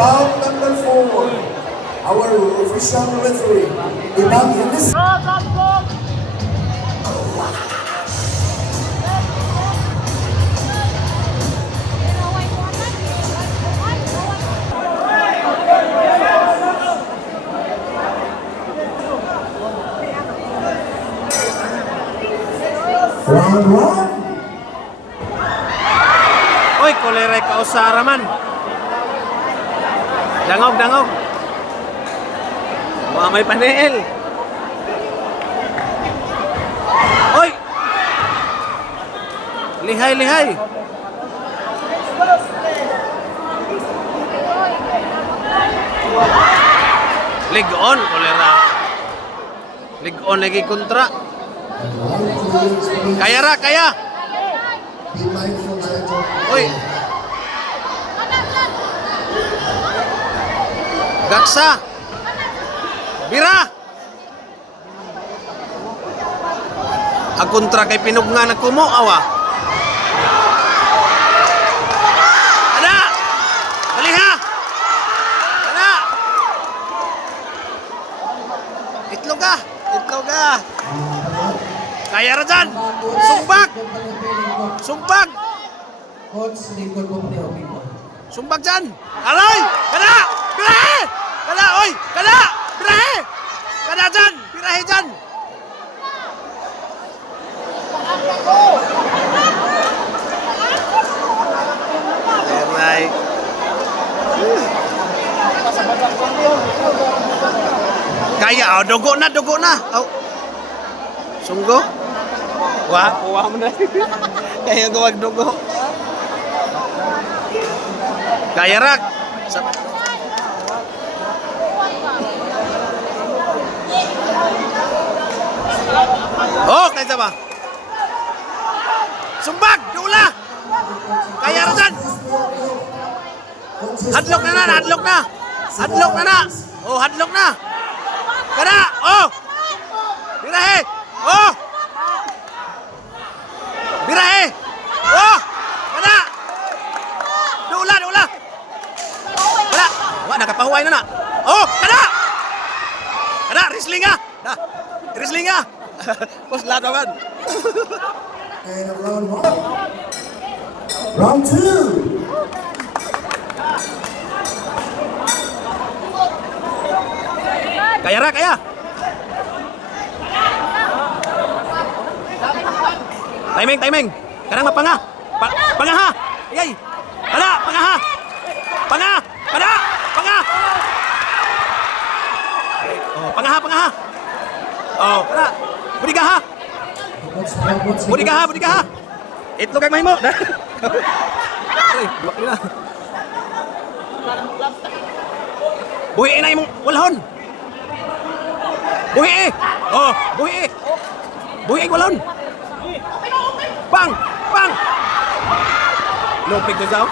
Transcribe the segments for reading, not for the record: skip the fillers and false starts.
bout number 4, our official referee, Ibang Ilis. Round 1. Oy, kolera ka usara man. Dangog, dangog. Mga may panel. Oy! Lihay, lihay. Lig-on, kolera. Lig-on lagi kontra. Kaya ra, kaya. Be mindful that Oy. Gaksa. Bira. Ang kontra kay Pinog nga nagkumo, awa. Ana! Baliha! Ana! Itloga! Itloga! Kaya ra dyan! Sumbag! Sumbag! Coach, likod mo ni Obi mo. Sumbag dyan! Aray! Kada! Birahe! Kada! Oy! Kada! Birahe! Kada dyan! Birahe dyan! Aray! Kaya! Oh, dugo na! Dugo na! Oh. Sunggo? Wah mo na. Kaya gawag dugo. Kaya rak. Oh, kaya ba? Sumbag, dula. Kaya ra dyan. Hadlok na na, hadlok na. Hadlok na na. Oh, hadlok na. Kada, oh. Birahe. Oh. Birahe. Oh. Kada. Dula, dula. Kada. Wah, nakapahuay na na. Oh, kada. Kada, wrestling ah. Dah. Wrestling ah. Pos lataman. And round 1. Round 2. Kaya ra, kaya. Timing, timing. Kanang mapanga. Pangaha. Yay. Kada, pangaha. Panga, kada, panga. Oh, pangaha, pangaha. Oh, kada. Budigaha. Budigaha, budigaha. Itlo kay mahimo. Ay, buwak nila. Buhi na imong walhon. Buhi eh. Oh, buhi eh. Buhi eh walhon. Bang! Bang! Lupig ko daw.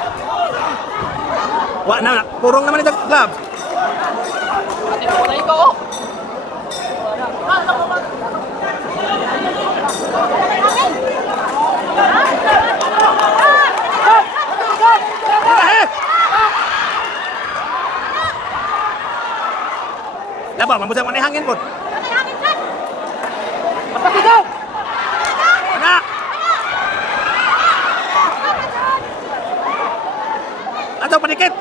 Wa na, purong naman ito glove. Laba, mambusang manay hangin po. Magpapitaw! Anak! Atau padikit.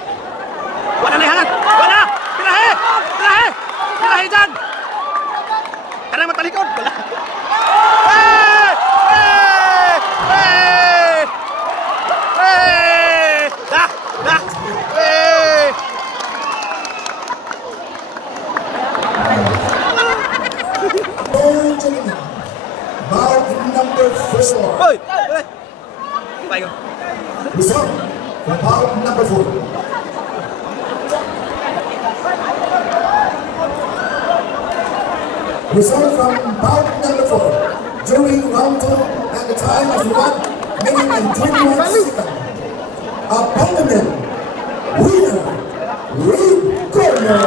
Wala na ihangan. Wala. Pirahe. Pirahe. Pirahe dyan. Kanang matalikod. Wala. Hey! Hey! Hey! Hey! Dah. Dah. Hey! Bout number 4. Hoy! Hoy! Bayo. Result from bout number 4. Result from bout number 4. During round 2 and the time is 1 minute and 21 seconds. Opponent winner, Red Corner.